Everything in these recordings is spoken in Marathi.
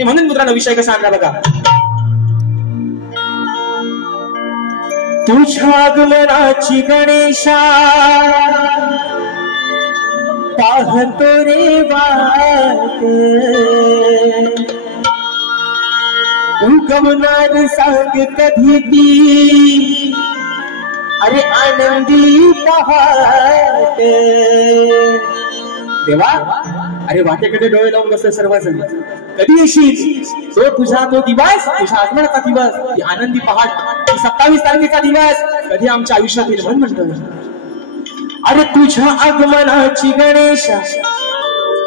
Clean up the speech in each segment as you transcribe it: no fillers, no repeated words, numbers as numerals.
आणि म्हणून मित्रांनो विषय कसा आणला बघा. तुझ्या आगमनाची गणेशा पाहतो रे वाट, उगवणार सांग कधी ती अरे आनंदी पहाट. देवा अरे वाटेकडे डोळे लावून बसले सर्वजण. कधी येशील तो तुझा तो दिवस, तुझ्या आगमनाचा दिवस, ती आनंदी पहाट, 27 तारखेचा दिवस कधी आमच्या आयुष्यात येईल म्हणून म्हणतो. अरे तुझ्या आगमनाची गणेशा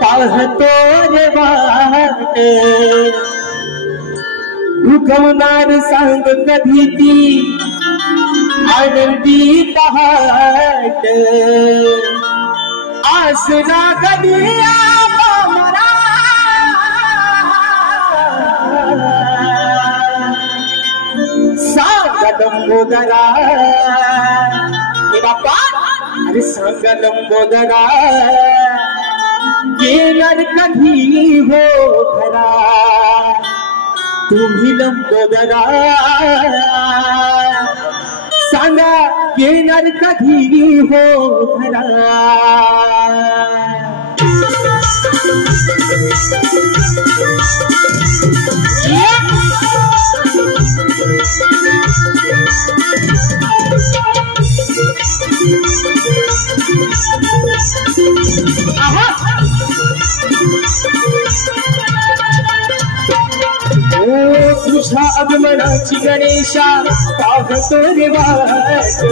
पाहतो रे वाट, उगवणार सांग कधी ती आनंदी पहाट. आसरा कधी मला सांग लंबोदरा बाप्पा, अरे सांग लंबोदरा येणार कधी हो खरा तुम्ही लंबोदरा. सांगा येणार कधी हो खरा. तुझ्या आगमनाची गणेशा पाहतो रे वाट,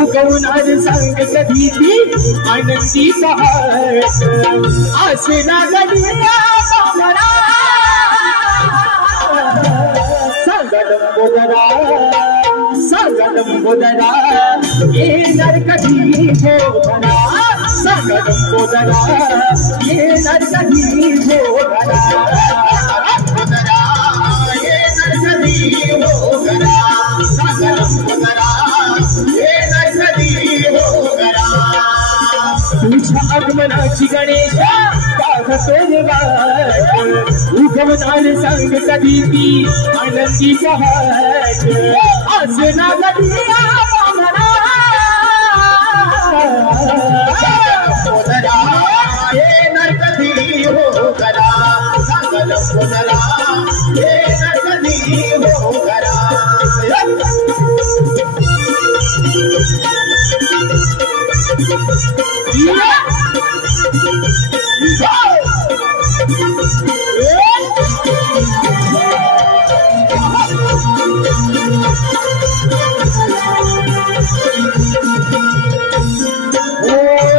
उगवणार सांग कधी ती आनंदी पहाट. आसरा गणिया मला सांग लंबोदरा, सांग लंबोदरा येणार कधी हो खरा. सांग लंबोदरा येणार कधी हो खरा. तुझ्या आगमनाची गणेशा पाहतो रे वाट, उगवणार सांग कधी ती आनंदी पहाट. आसरा गणिया मला लंबोदरा येणार कधी हो खरा. सांग लंबोदरा येणार कधी हो खरा.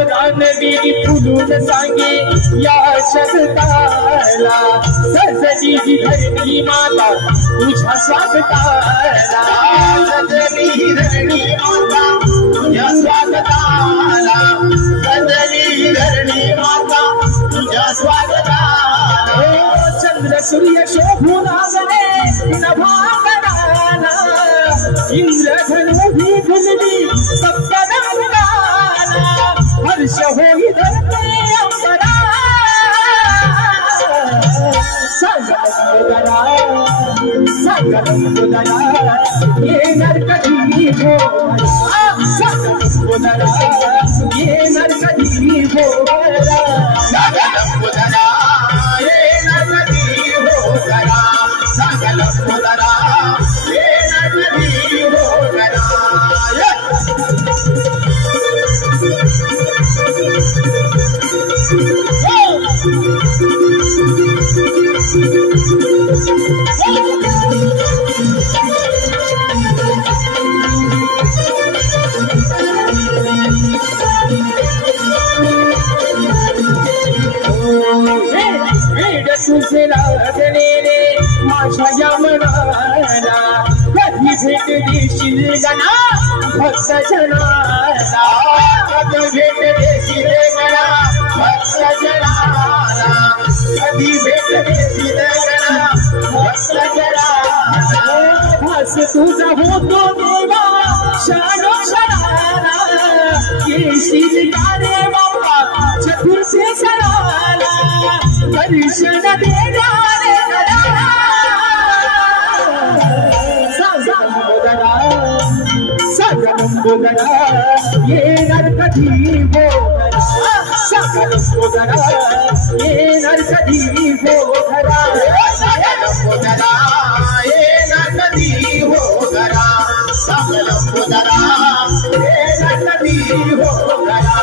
रानदेवी फुलून सांगे या शतकाला, सजली धरणी माता तुझ्या स्वागताला. सजली धरणी माता तुझ्या स्वागताला, सजली धरणी माता तुझ्या स्वागताला. चंद्र सूर्य शोभून लागले नभागराला, इंद्रधनु ही फुलली सप्तरंगाला. हर्ष होई धरते अंबरा, सांग लंबोदरा, सांग लंबोदरा येणार कधी हो खरा. सांग लंबोदरा येणार कधी हो खरा. सांग लंबोदरा येणार कधी हो खरा. सांग लंबोदरा येणार कधी हो खरा. तुझे लागलेले माझ्या या मनाला, कधी भेट देशील गणा भक्त जनाला. कधी भेट देशील गणा भक्त जनाला. कधी भेट देशील गणा भक्त जनाला. भास तुझा होतो देवा शानो शराला, येशील गारे बाप्पा चतुर्थी सणाला. दर्शन देणारे जरा येणार कधी हो घरा सांगा नको जरा येणार कधी हो घरा सांगा नको जरा येणार कधी हो घरा सांगा नको जरा येणार कधी हो घरा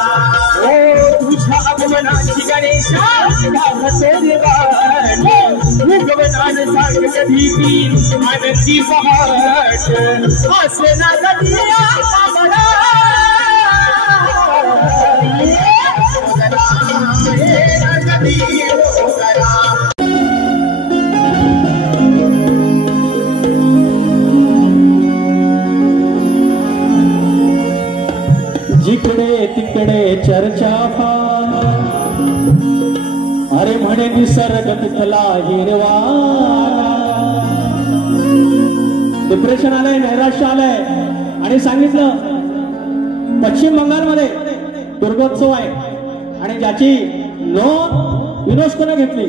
ओ तुझ्या आगमनाची गणेशा गावते देवान भगवनान सांग कधी ती आनंदी पहाट असे ना कधी आम्हाला जिकडे तिकडे चर्चा फार अरे म्हणे निसर्ग तिथला हिरवा डिप्रेशन आलंय नैराश्य आलंय आणि सांगितलं पश्चिम बंगालमध्ये दुर्गोत्सव आहे आणि ज्याची नोंद युनेस्कोने घेतली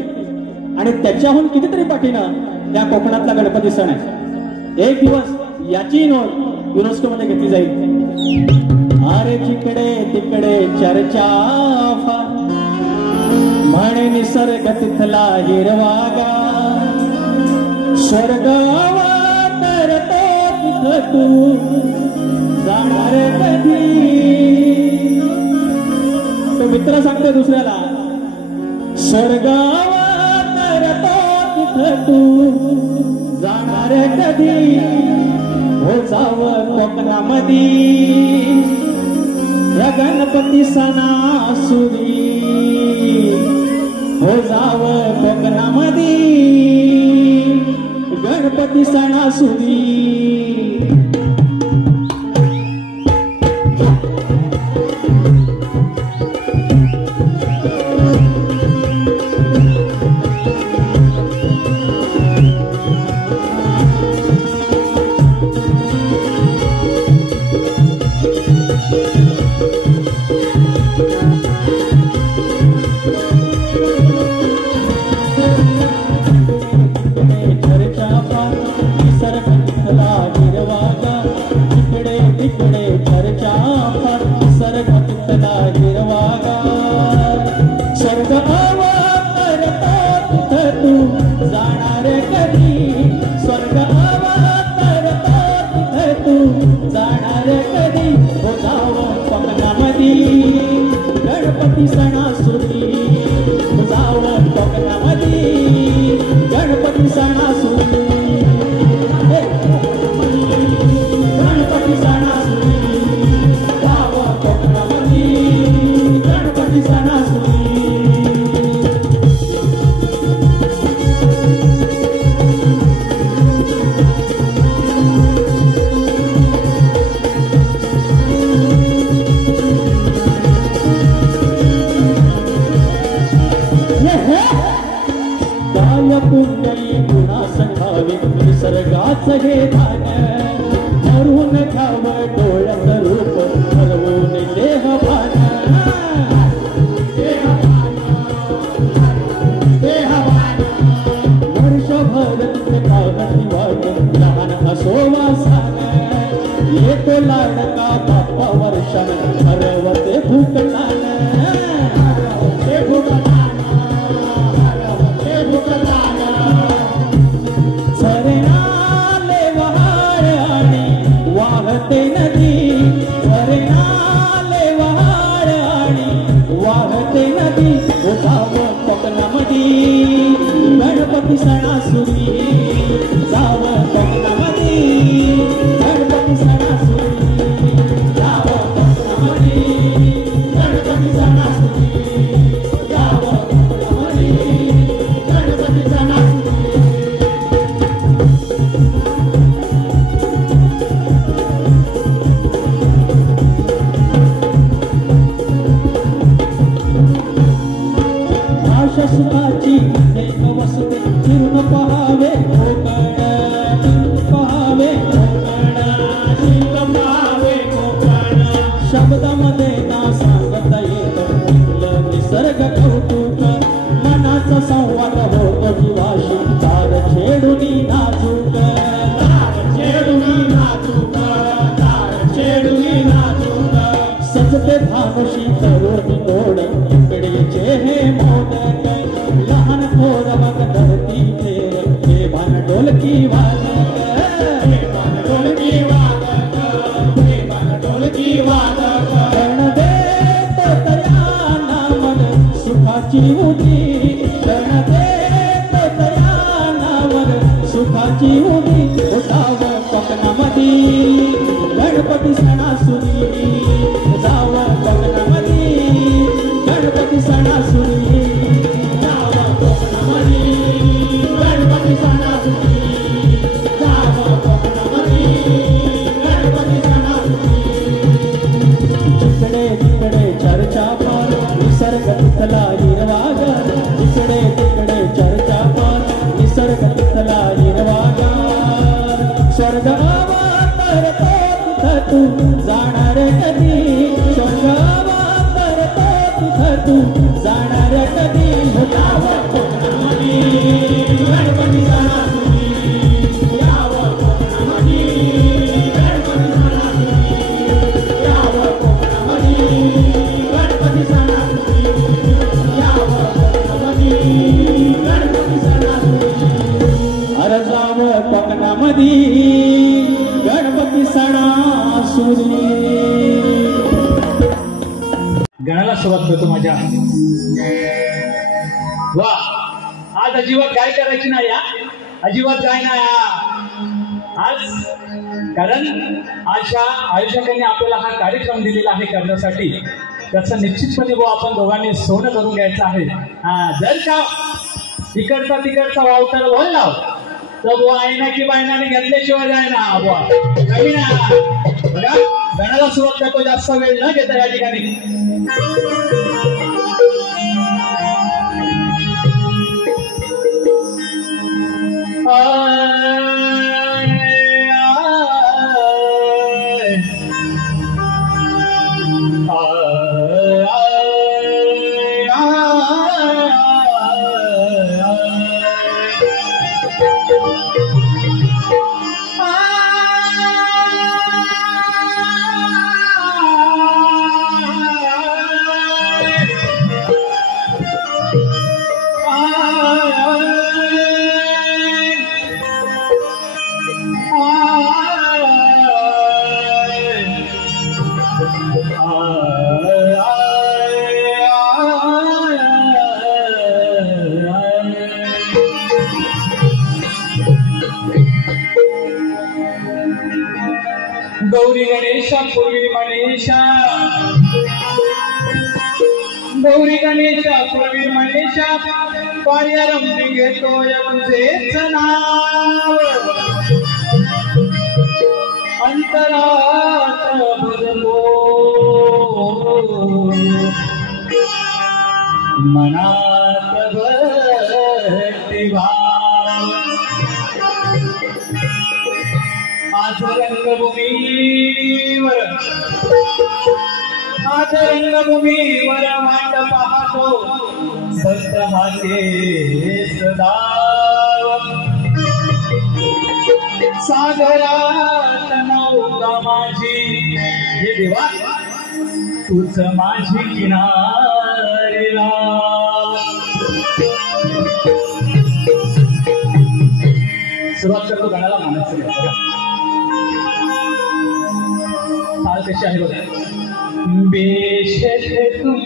आणि त्याच्याहून कितीतरी पटीनं त्या कोकणातला गणपती सण आहे एक दिवस याची नोंद युनेस्को मध्ये घेतली जाईल अरे जिकडे तिकडे चर्चा फार म्हणे निसर्ग तिथला हिरवागा स्वर्गावा तरतो तिथ तू जाणार कधी तो मित्र सांगतो दुसऱ्याला स्वर्गावा तरतो तिथ तू जाणार कधी हो जावं कोकणामध्ये या गणपती सणासुदी हो जावं कोकणामध्ये गणपती सणासुदी गणपती सणासुदी जावं कोकणामध्ये गणपती सणासुदी गणपती सणासुदी जावं कोकणामध्ये गणपती सणासुदी कुंडली गुणा संघावी निसर्गाच हे धान धरून घ्यावं डोळ्यात रूप ठरवून देहभान वर्षभर कावती वाट लहान असो वासान येतो लाडका बाप्पा वर्षान ठरवते भूकलान वाहते नदी झरणाले वहाड आणि वाहते नदी जावं कोकणामध्ये गणपती सणासुदी जावं कोकणामध्ये गणपती सणासुदी जावं कोकणामध्ये गणपती सणासुदी जावं कोकणामध्ये गणपती सणासुदी सुखाची एक वसते फिरून पहावे कोकण पहावे कोकण पहावे कोकण शब्दामध्ये ना सांगता येत निसर्ग कौतुक मनाचा संवाद होतो जीवाशी तार छेडुनी नाचूक तार छेडुनी नाचूक तार छेडुनी देवाची उभी उठाव कोकणामधी गणपती सणासुदी जाव कोकणामधी गणपती सणासुदी जाव कोकणामधी गणपती सणासुदी जाव कोकणामधी गणपती सणासुदी जिकडे तिकडे चर्चा पर निसर्ग तिथला हिरवागार जिकडे तिकडे चर्चा पर निसर्ग तिथला हिरवागार स्वर्ग अवतरतो तिथं तू जाणार कधी स्वर्ग अवतरतो तिथं तू जाणार कधी जाव कोकणामधी गणपती सणासुदी याव कोकणामधी गणपती सणासुदी याव कोकणामधी गणपती सणासुदी याव कोकणामधी गणपती सणासुदी अरे जाव कोकणामधी गणपती सणासुदी गाण्याला सुरुवात करतो माझ्या वा आज अजिबात काय करायची नाही अजिबात काय नाही आज कारण अशा आयोजकांनी आपल्याला हा कार्यक्रम दिलेला आहे करण्यासाठी त्याचं निश्चितपणे आपण दोघांनी सोनं करून घ्यायचं आहे जर का तिकडचा वावटाला बोल लाव तर बुवा आईना की बायनाने घेतल्याशिवाय जाय ना बुवा कमी ना बघा गाण्याला सुरुवात करतो जास्त वेळ न घेता या ठिकाणी गौरी गणेशा पूर्वी मणेशा गौरी गणेशा पूर्वी मणेशा कार्यारंभी घेतो तुझेच नाव अंतरात भरलो मनात भक्ती भाव आज रंगभूमीवर वाट पाहतो संत हाते सदाव सागरात नौका माझी हे देवा तूच माझी किनारी लाव सुरुवात करतो गाण्याला मानायचं हाल कशी आहे बघा बेशक तुम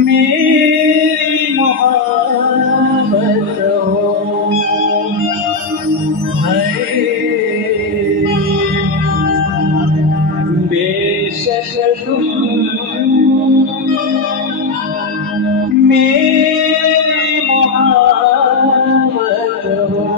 मेरी मोहब्बत हो बेशक तुम मेरी मोहब्बत हो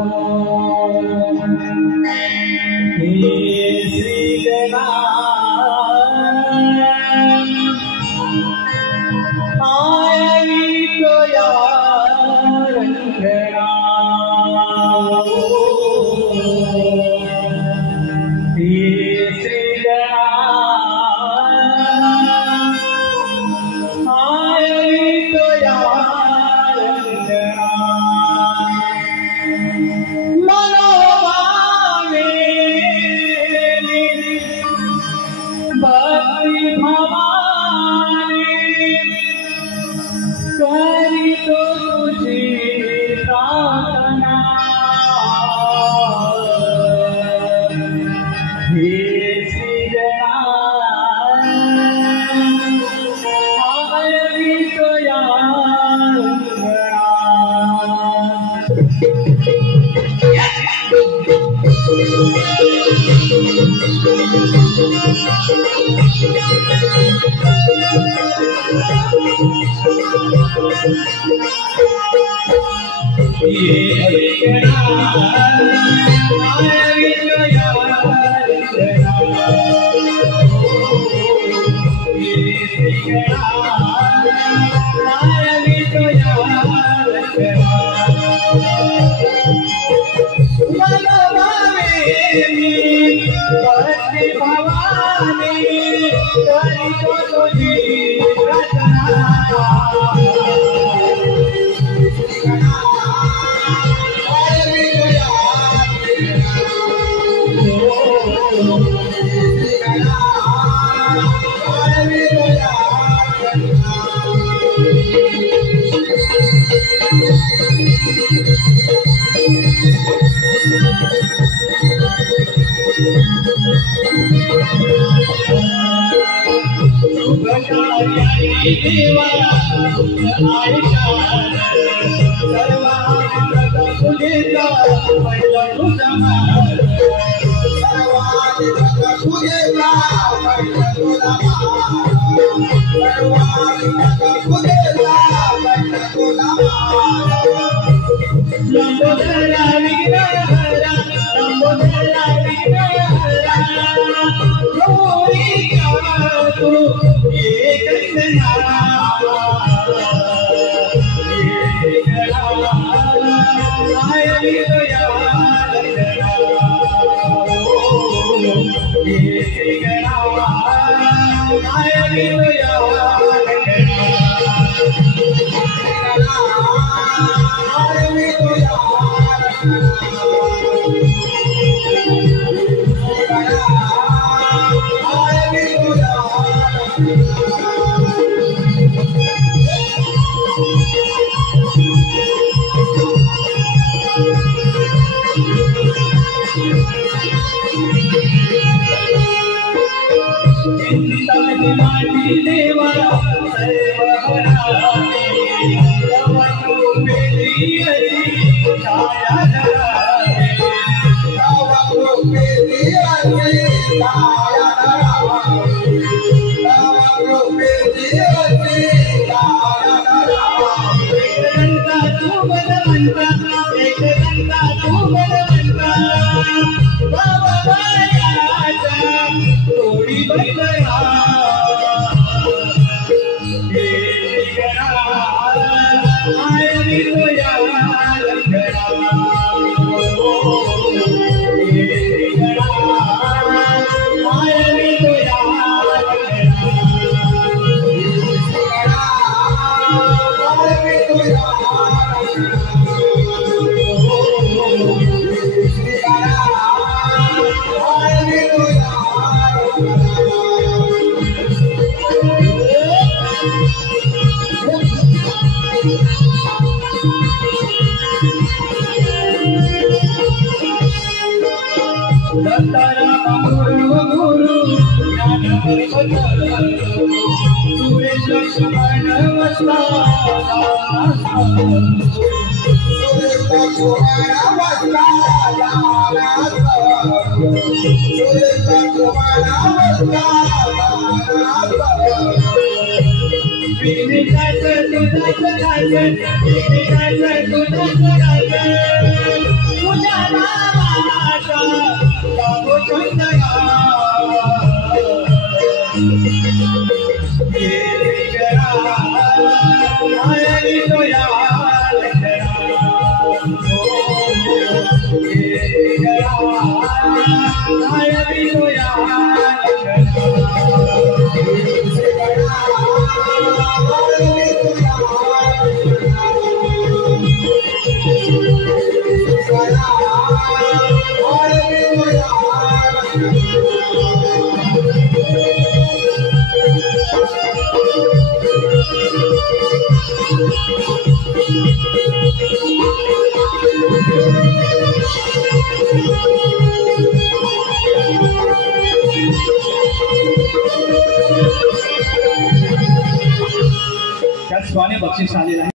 त्याचप्रमाणे बक्षीस आलेलं आहे.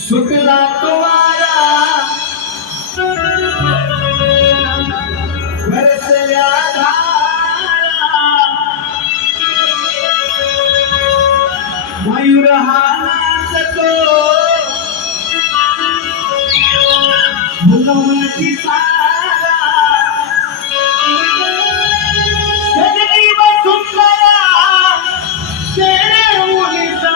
शुक्ला तुम्हारा घर से आधारा मयूर हाथ को बुलबुल की सारा सजनी वसुंधरा तेरे उलिसा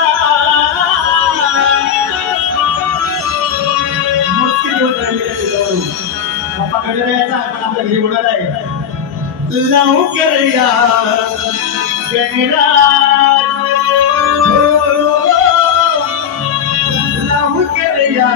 पप्पाकडे यायचा पण आपल्या घरी बोलायला आहे लवकर या गणराज लवकर या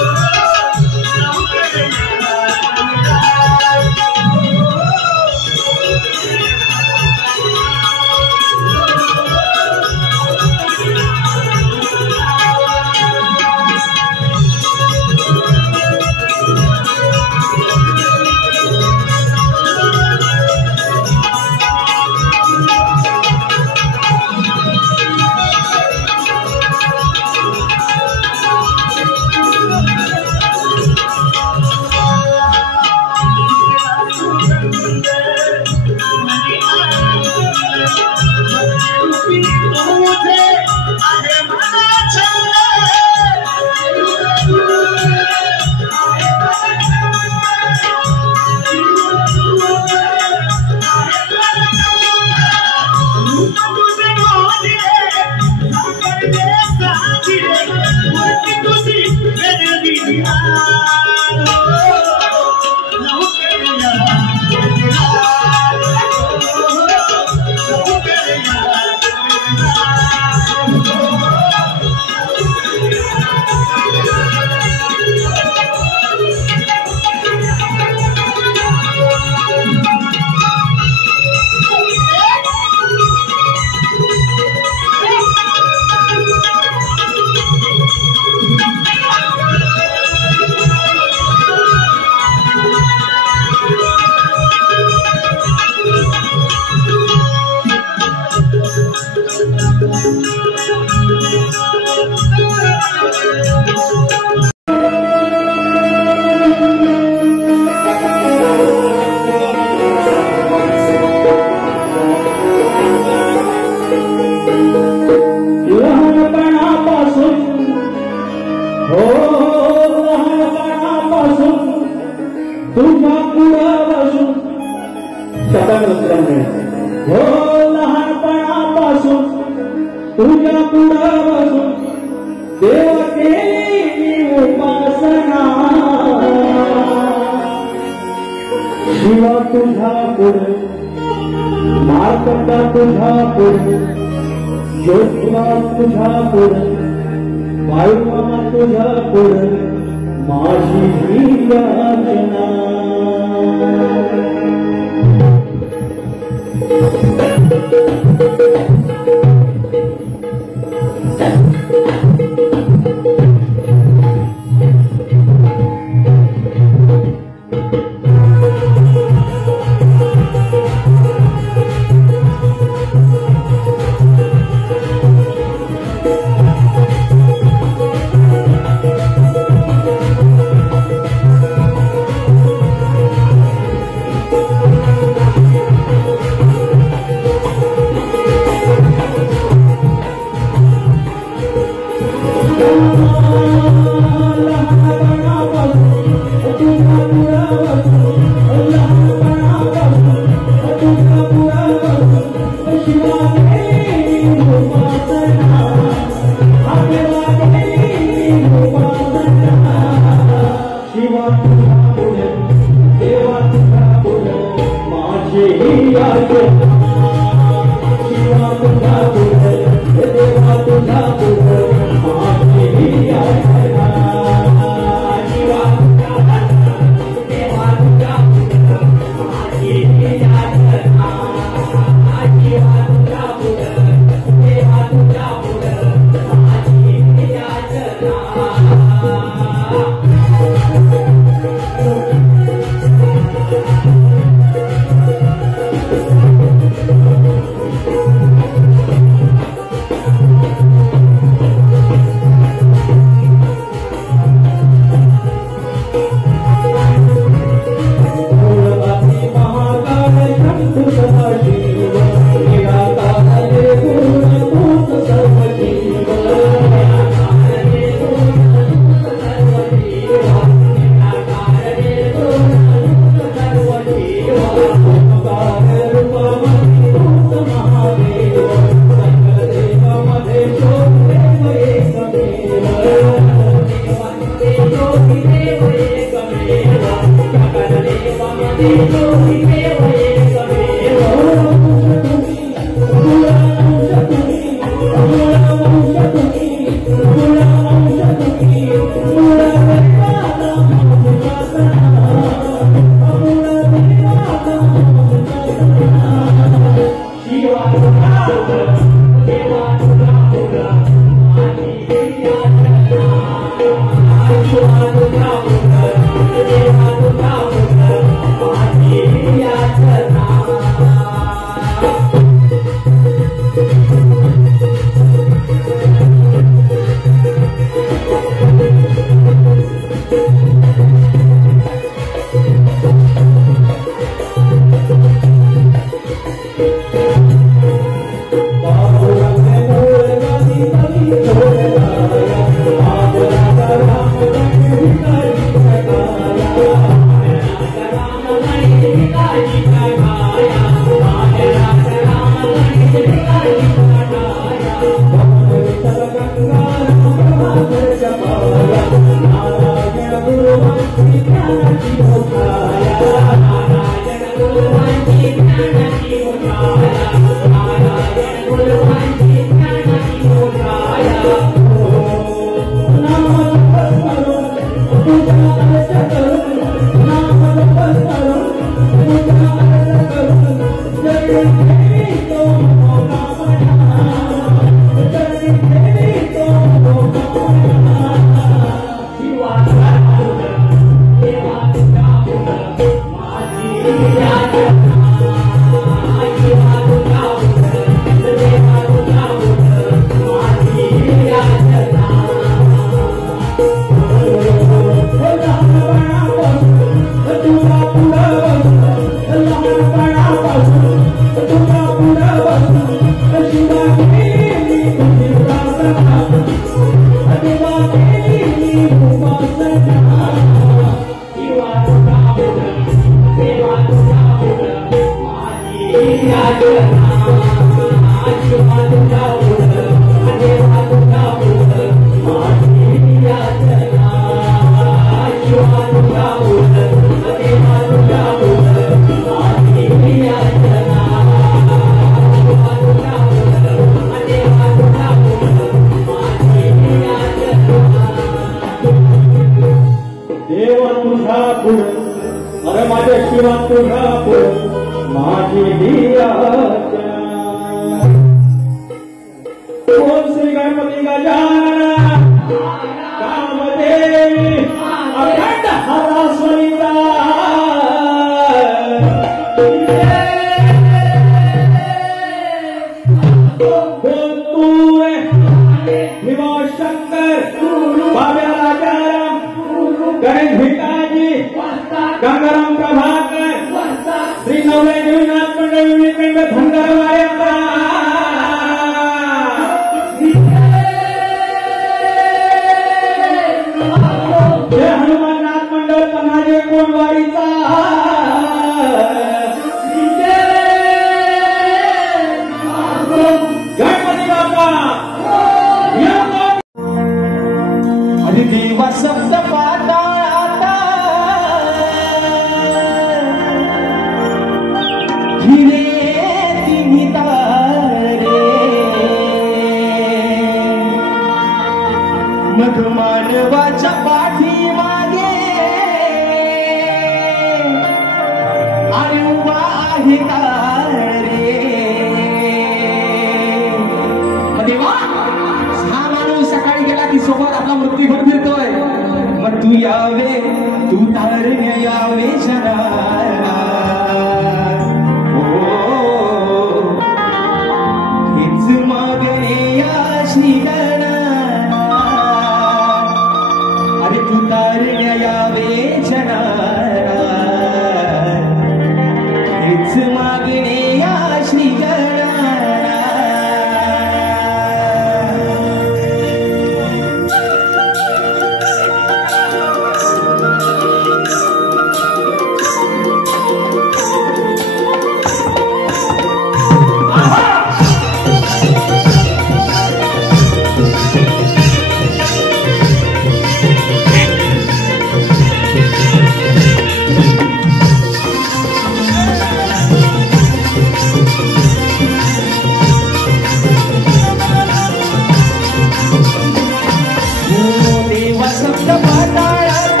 सुप्त पाताळात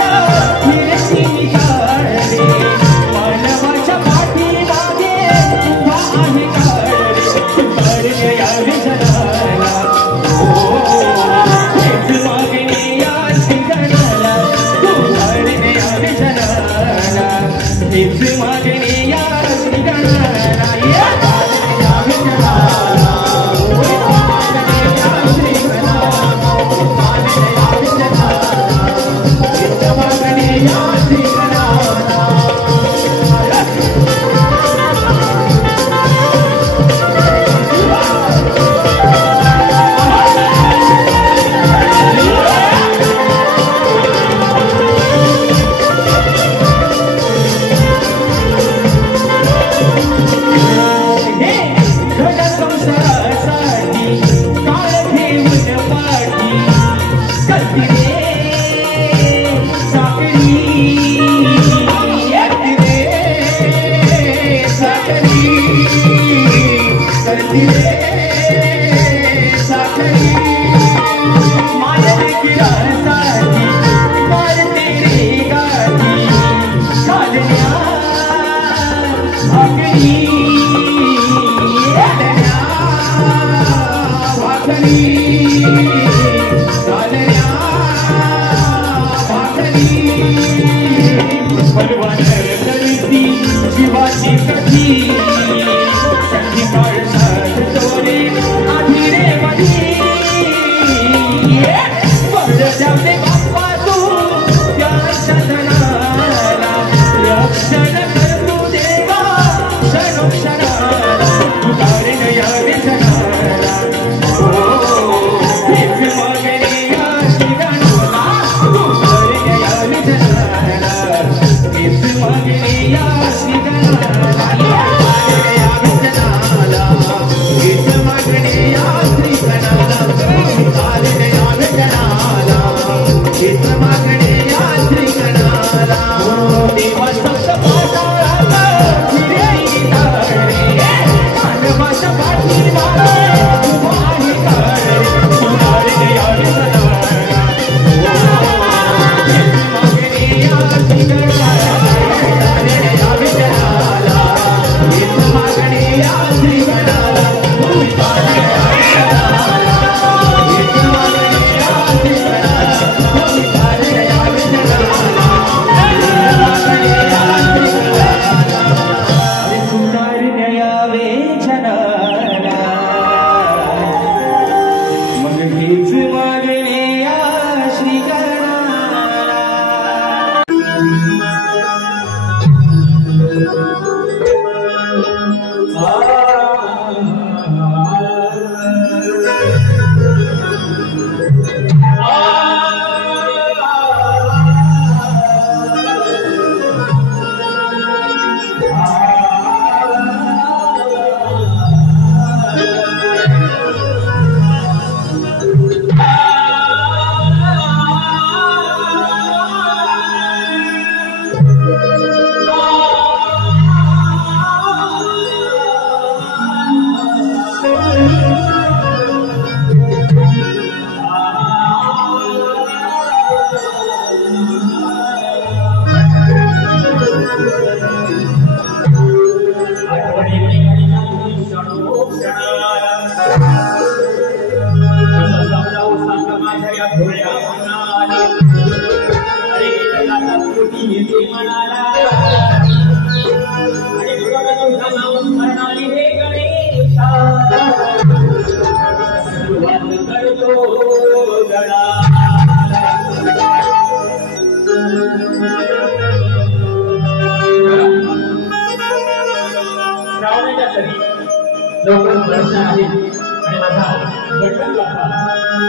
फिरती निकाळ रे मानवाच्या पाठीमागे उभा आहे काळ रे सुधारणे यावी जनाला हेच मागणे या ठिकाणाला सुधारणे यावी जनाला हेच मागणे या ठिकाणाला यावी जनाला जीवाची कधी सखी काळजात तोरे आधी रे मधी बळ जाते बाप्पा तू त्या शरणाला रक्षण कर तू देवा क्षणोक्षणाला तुकारे यावे जनाला हेच मागणे या ठिकाणाला तुकारे यावे जनाला हेच मागणे या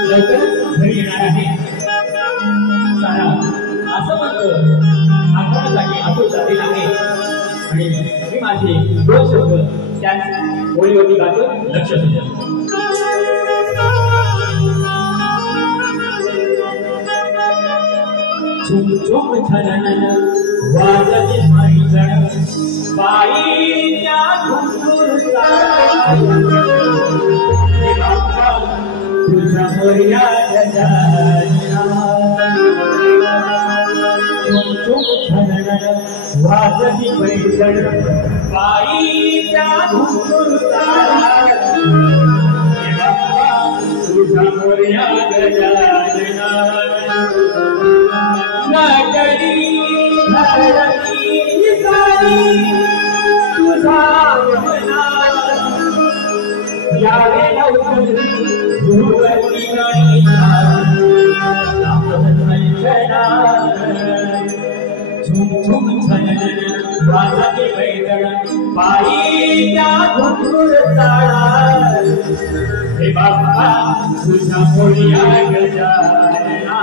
लवकरच घरी येणार आहे. सारा असं म्हणतो आठवण्यासाठी आतूर झालेला आहे आणि मी माझे दोन शब्द त्याच होळीवरती गातो. लक्ष द्या. झुम झुम झनन वाजते पैंजण बाईच्या घुंगरूचा तुझ्या मोरया गजानना वाजती पैदळ पायीच्या घुंगुरताळात तुझा मोरया गजानना नटली धरती सारी तुझा गहना यावे लवकर भुवती गणिता झुम झुम झनझन वाजते पैदळ पायीच्या घुंगुरताळात हे बाप्पा तुझा मोरया गजानना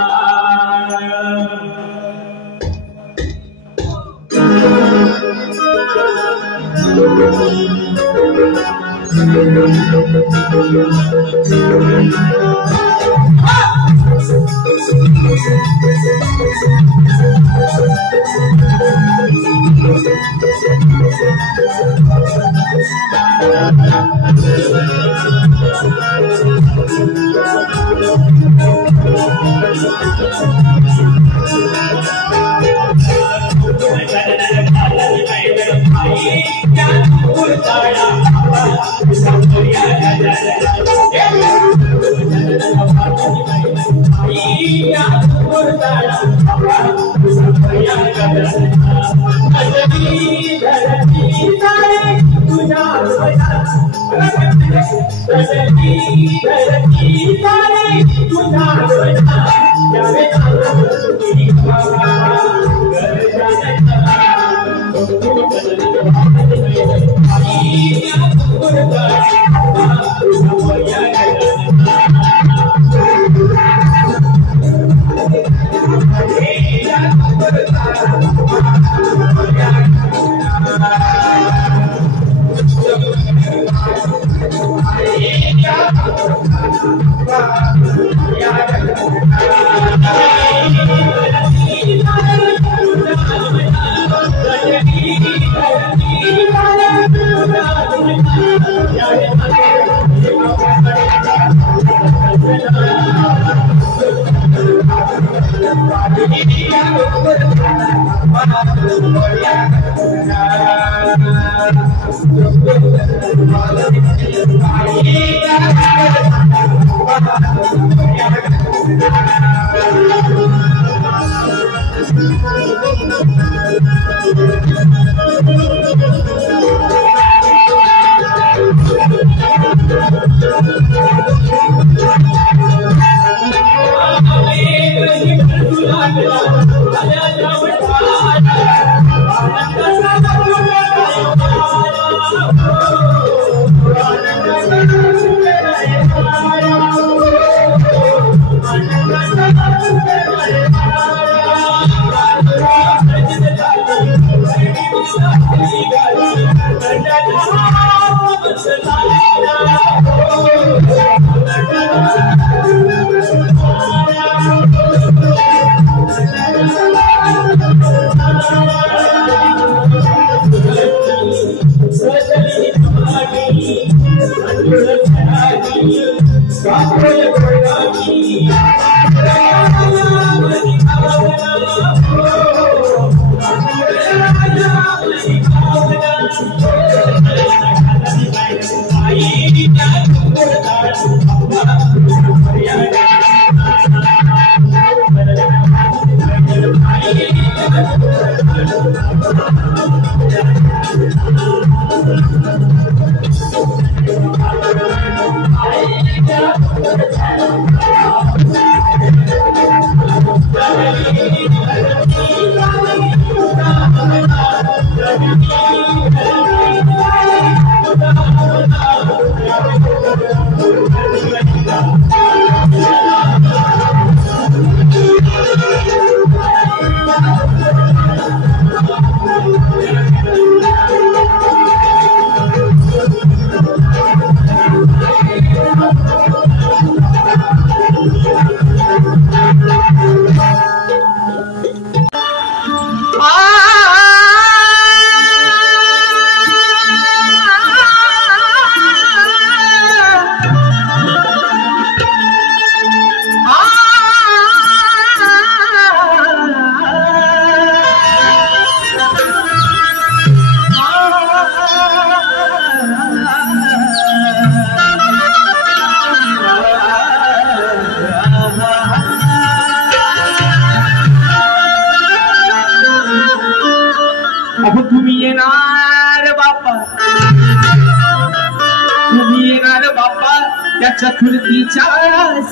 त्या चतुर्थीच्या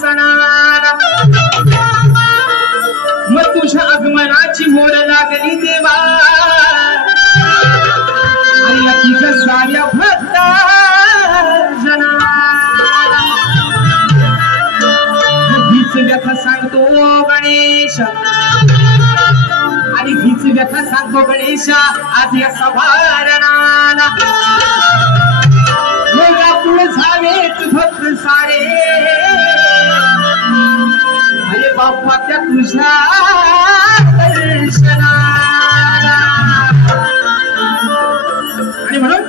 सणाला मग तुझ्या आगमनाची मोर लागली देवा आणि या तुझ्या साऱ्या भक्ता जनाला हीच व्यथा सांगतो गणेश आणि हीच व्यथा सांगतो गणेश आज या सभारणाला पुढे झालेत भक्त सारे अरे बाप्पा त्या तुझ्या दर्शनाला आणि म्हणून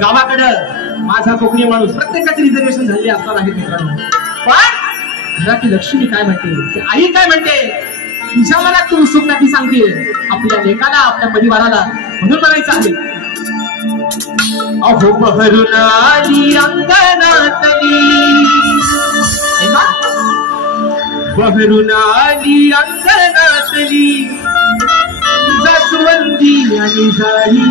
गावाकडं माझा कोकणी माणूस प्रत्येकाची रिझर्वेशन झालेली असणार आहे मित्रांनो पण घराची लक्ष्मी काय म्हणते आई काय म्हणते तुझ्या मनात तू उत्सुकता ती सांगते आपल्या लेकाला आपल्या परिवाराला म्हणून म्हणायचं आहे अहो बहरून आली अंगणातली बहरून आली अंगणातली जास्वंदी आणि जाई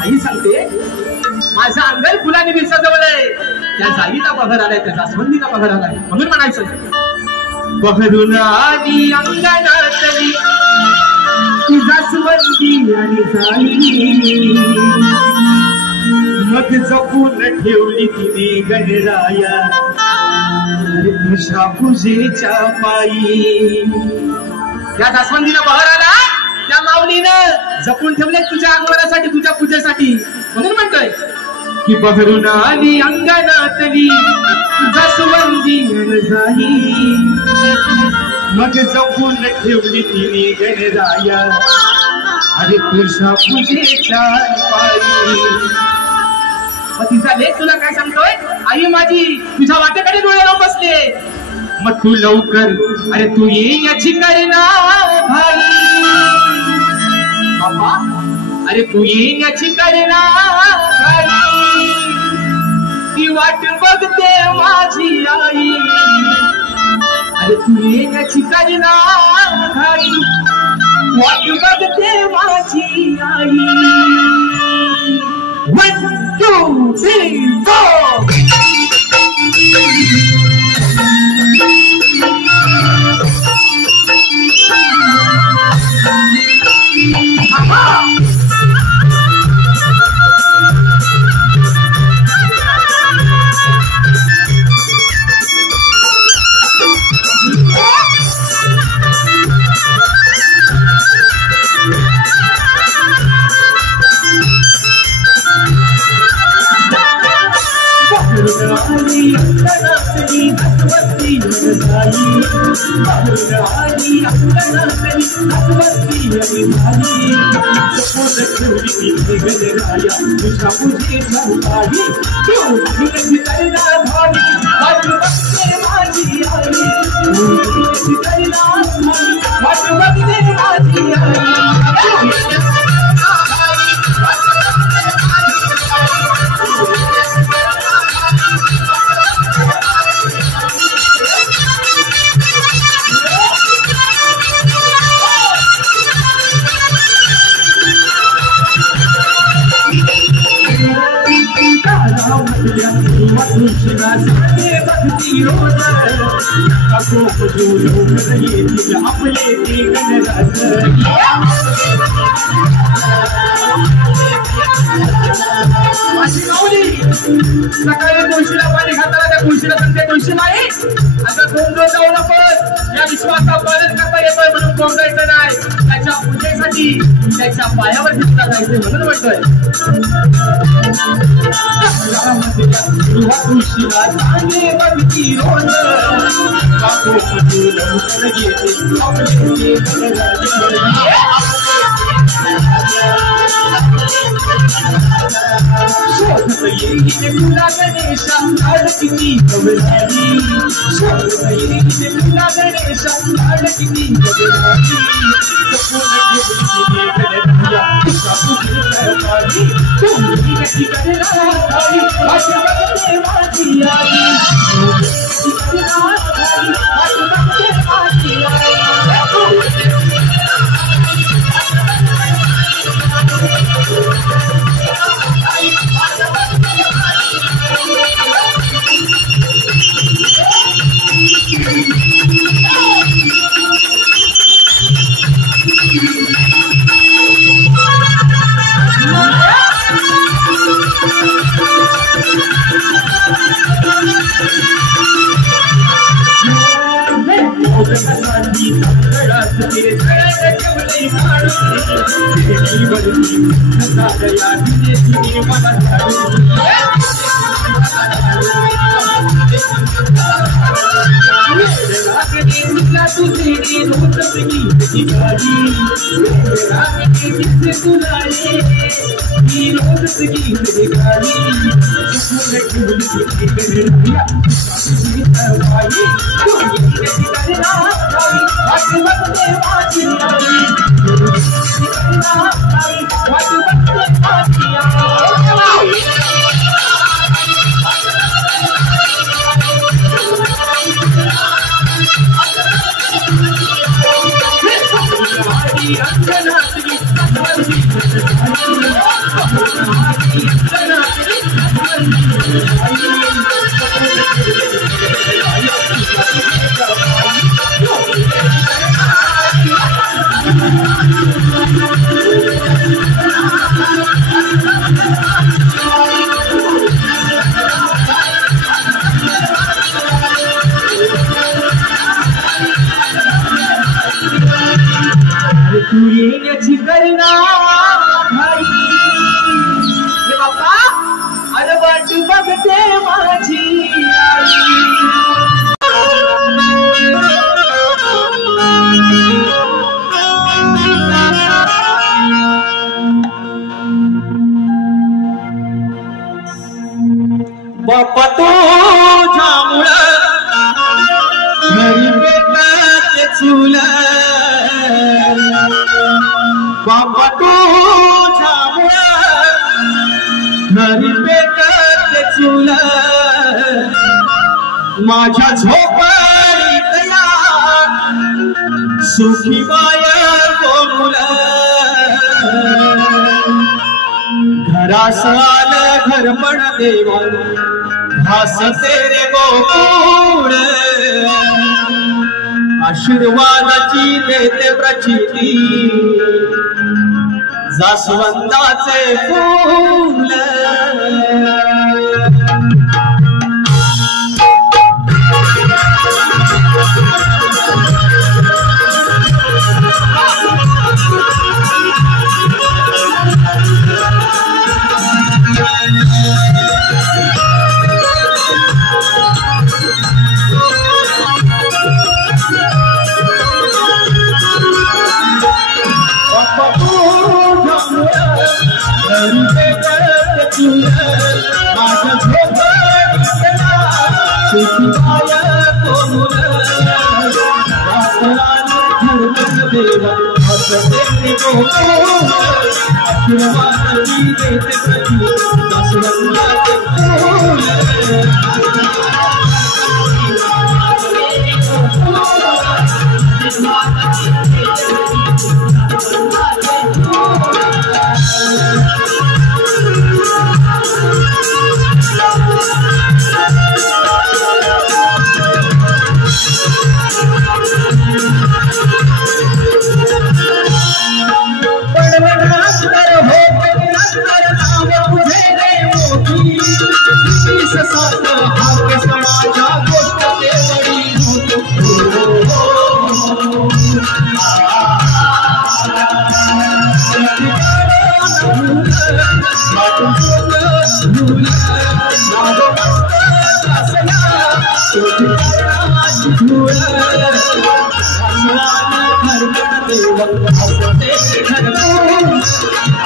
आई सांगते माझ्या अंगण फुलाने विसजवलंय त्या जाईला बहर आलाय त्या जास्वंदीला बहर आलाय म्हणून म्हणायचं बहरून आली अंगणातली जास्वंदी आणि जाई मग जपून ठेवली तिने गणराया तुझ्या पूजेच्या पायी त्या जास्वंदीला बहर आला त्या माऊलीनं जपून ठेवले तुझ्या आगमनासाठी तुझ्या पूजेसाठी म्हणून म्हणतोय की बहरून आली अंगणातली जास्वंदी आणि जाई मग जपून ठेवली तिने गणराया अरे तुझ्या पूजेच्या पायी तिचा लेख तुला काय सांगतोय आई माझी तुझ्या वाटेकडे डोळे लावून बसले मग तू लवकर अरे तू ये याची करना भाई बाबा अरे तू ये याची करना भाई ती वाट बघते माझी आई अरे तू येण्याची करना भाई वाट बघते माझी आई 1 2 3 4 सकाळी तुळशीला पाणी घालताना त्या तुळशीला सांगते तुळशी नाही आता दोन दिवस जाऊ नकोस या विश्वासा पालन करता येतोय म्हणून कोंडायचं नाही त्याच्या पूजेसाठी त्याच्या पायावर दिसला जायचे म्हणून म्हणतोय तुळशीला सांगे बघती रोज शोधत येईल तुला गणेशा किती घबराली शोधत येईल तुला गणेशा किती घबराली कशी करणार बाप्पा तुझ्यामुळं घरी भेटत चुल बाप्पा तुझ्यामुळं घरी भेटत चुल माझ्या झोपडीतला सुखी बाय कोमुल घरास आलं घर पण देवा भास तेरे गोकुळ आशीर्वादाची देते प्रचिती जास्वंदाचे फूल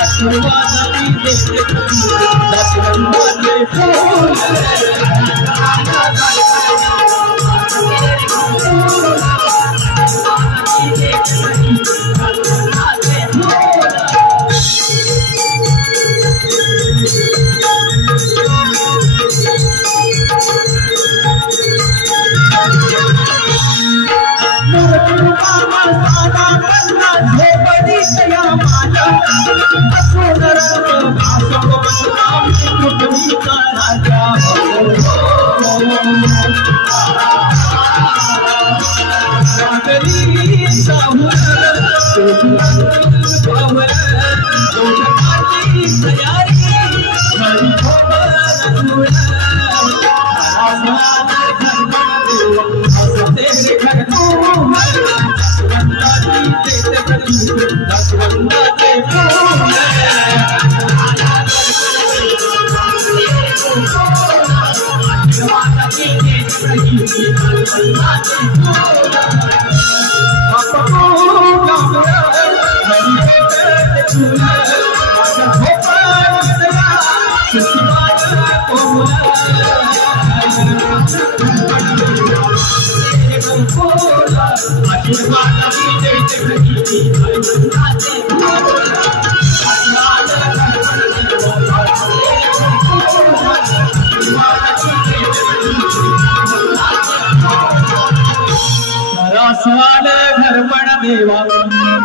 आशीर्वाद रसवाल घर बन देवा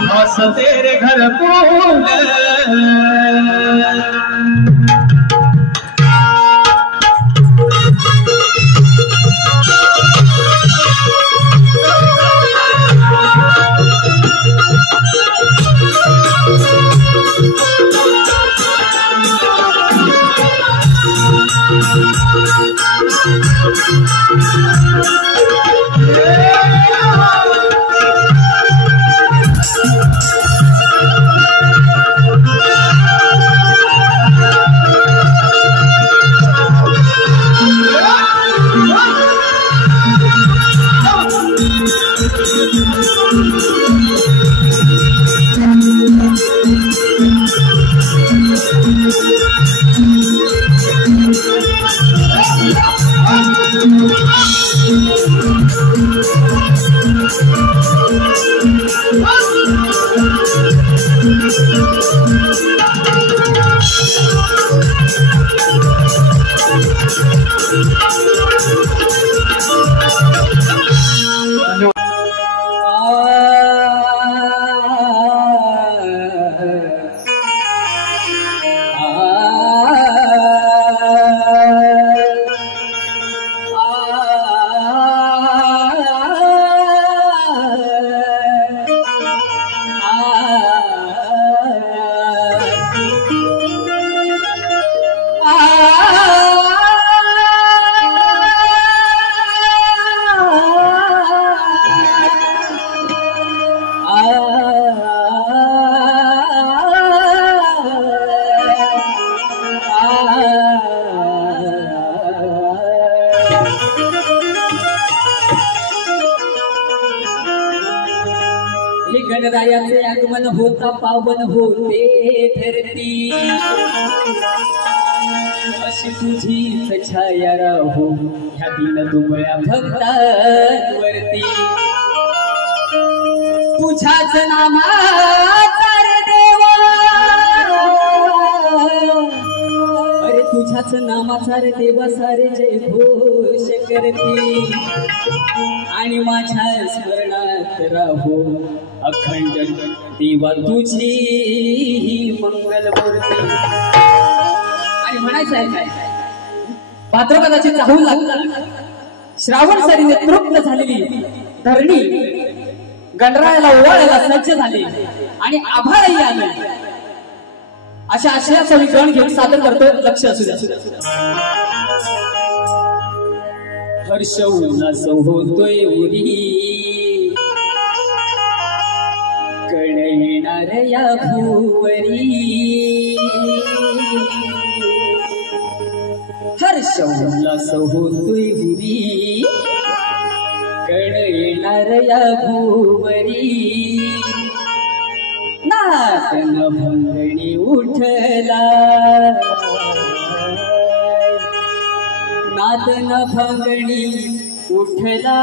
बस तेरे घर फूल गणरायाचे आगमन होता पावन होते धरती अशी तुझीच छाया राहो ह्या दिन दुबळ्या भक्तांवरती तुझ्याच नामाचा रे देवा अरे तुझ्याच नामाचा रे देवा सारे जय घोष करती आणि माझ्या स्मरणात राहो अखंड देवा तुझी मंगलमूर्ती. आणि म्हणायचं आहे काय भाद्रपदाची चाहूल लागली श्रावण सरीने तृप्त झालेली धरणी गणरायाला ओवाळायला सज्ज झाली आणि आभाळही आले. अशा आशयाचा मी गण घेऊन सादर करतो. लक्ष असू द्या. हर्ष उल्हास होतोय उरी कण येणार या भुवरी हर्ष उल्हास होतोय उरी कण येणार या भुवरी नादन भंगणी उठला नादन भंगणी उठला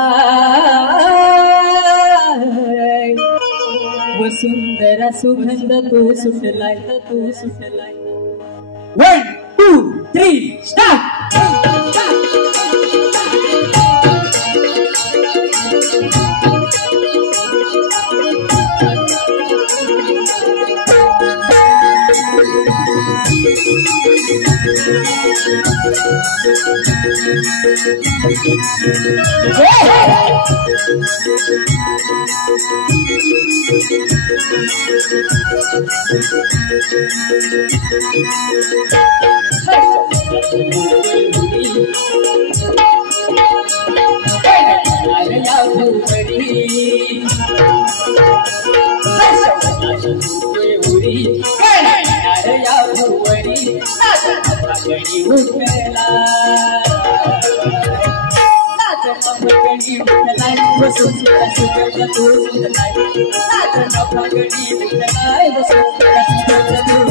वसुंधरा सुगंध तू सुटलाय तू सुटलाय. 1 2 3 स्टार्ट. उरी करणार या भुवरी नाचणी उठला नाचणी उठलाय वसुंधरा सुगंध तो सुंदराय नाचणी उठलाय वसुंधरा सुगंध तो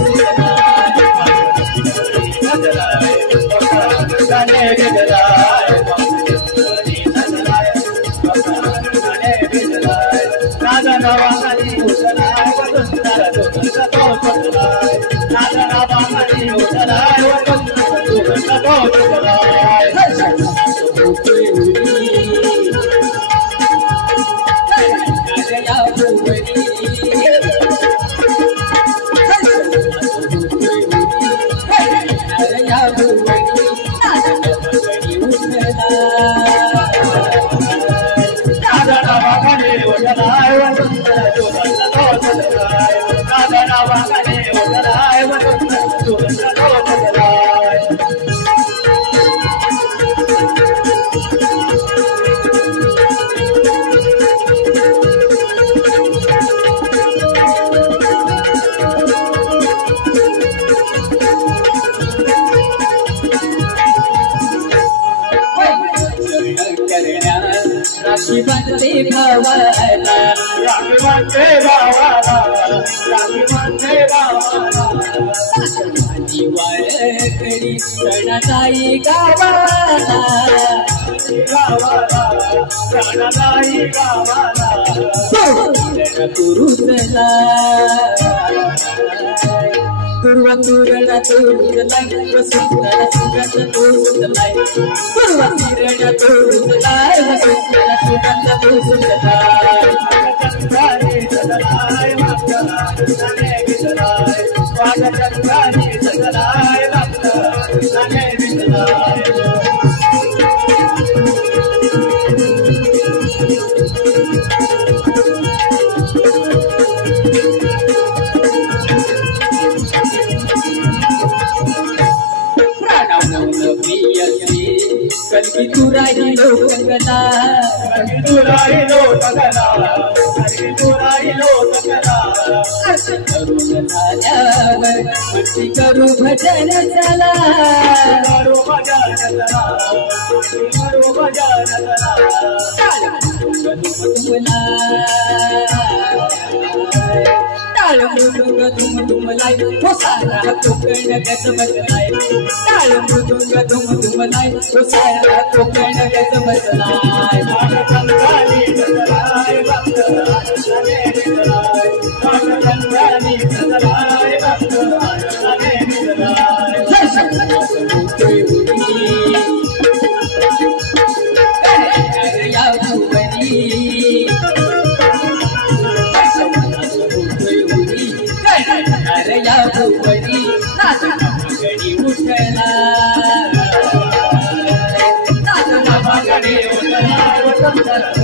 राखी बांधते भावाला राखी बांधते भावाला राखी बांधते भावाला दिवाळी सणाताई गावाला गावाला सणाताई गावाला कुरुतला पूर्व तुरणा तुरुतलाय वसुंधरा सुगंध तो सुंदराय पूर्व तुरणा तुरुतलाय वसुंधरा सुगंध तो सुंदराय चंद्राने सदलाय वागलाय विसलाय वाग चंद्राने सदलाय वागलाय विसलाय कलकी तुराही लोकला कलकी तुराही लोकला कलकी तुराही लोकला करून झाल्यावर मस्ती करू भजन चला करू भजन चला करू भजन चला टाळ मृदुंग धुम धुमलाय हो सारा कोकण गज बसलाय टाळ मृदुंग धुम धुमलाय हो सारा कोकण गज बसलाय चंद्रानी सदलाय भक्तराय चंद्रानी सदलाय भक्तराय या भुवनी या भुवनी नाचणी उठला नाचणी उठला